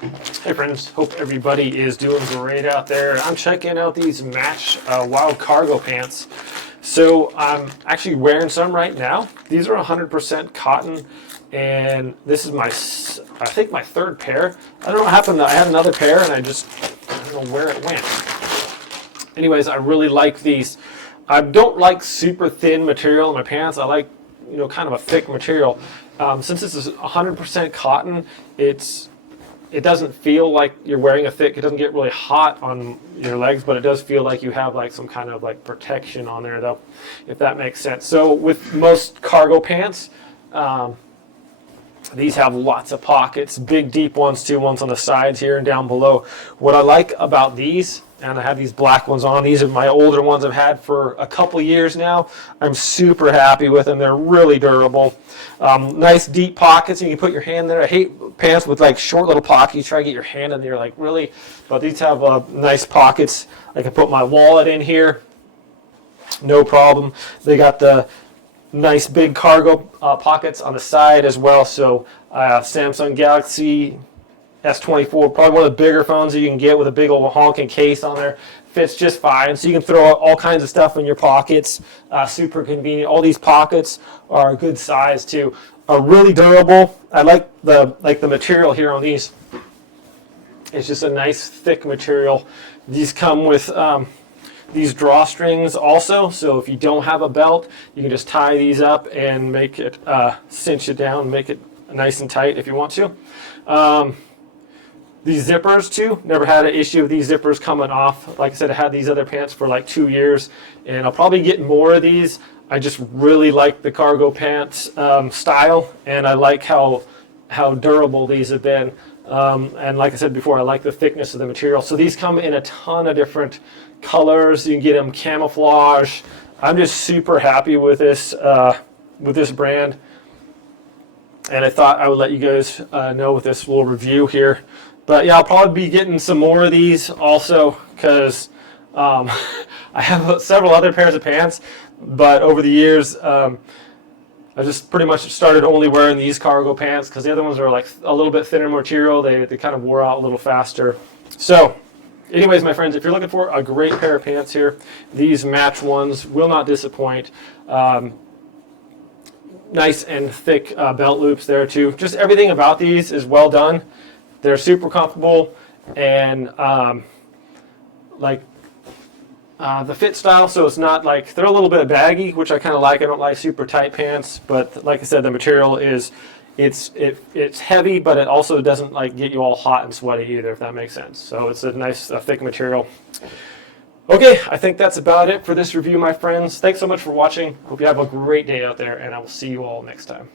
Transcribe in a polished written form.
Hey friends, hope everybody is doing great out there. I'm checking out these Match Wild Cargo pants. So I'm actually wearing some right now. These are 100% cotton, and this is I think my third pair. I don't know what happened. I had another pair and I don't know where it went. Anyways, I really like these. I don't like super thin material in my pants. I like, kind of a thick material. Since this is 100% cotton, it doesn't feel like you're wearing a thick, it doesn't get really hot on your legs, but it does feel like you have like some kind of like protection on there though, if that makes sense. So with most cargo pants, these have lots of pockets, big deep ones too, ones on the sides here and down below. What I like about these, and I have these black ones on, these are my older ones I've had for a couple years now. I'm super happy with them. They're really durable. Nice deep pockets, and you can put your hand there. I hate pants with like short little pockets. You try to get your hand in there, like really, but these have nice pockets. I can put my wallet in here, no problem. They got the nice big cargo pockets on the side as well. So Samsung Galaxy S24, probably one of the bigger phones that you can get with a big old honking case on there. Fits just fine. So you can throw all kinds of stuff in your pockets. Super convenient. All these pockets are a good size too. Are really durable. I like the material here on these. It's just a nice thick material. These come with these drawstrings also. So if you don't have a belt, you can just tie these up and make it cinch it down, make it nice and tight if you want to. These zippers too, never had an issue with these zippers coming off. Like I said, I had these other pants for like 2 years, and I'll probably get more of these. I just really like the cargo pants style, and I like how durable these have been. And like I said before, I like the thickness of the material. So these come in a ton of different colors. You can get them camouflage. I'm just super happy with this brand, and I thought I would let you guys know with this little review here. But yeah, I'll probably be getting some more of these also, because I have several other pairs of pants, but over the years I just pretty much started only wearing these cargo pants because the other ones are like a little bit thinner material. They kind of wore out a little faster. So anyways, my friends, if you're looking for a great pair of pants here, these Match ones will not disappoint. Nice and thick belt loops there too. Just everything about these is well done. They're super comfortable, and the fit style, so it's not like, they're a little bit baggy, which I kind of like. I don't like super tight pants, but like I said, the material is, it's heavy, but it also doesn't like get you all hot and sweaty either, if that makes sense. So it's a nice thick material. Okay, I think that's about it for this review, my friends. Thanks so much for watching. Hope you have a great day out there, and I will see you all next time.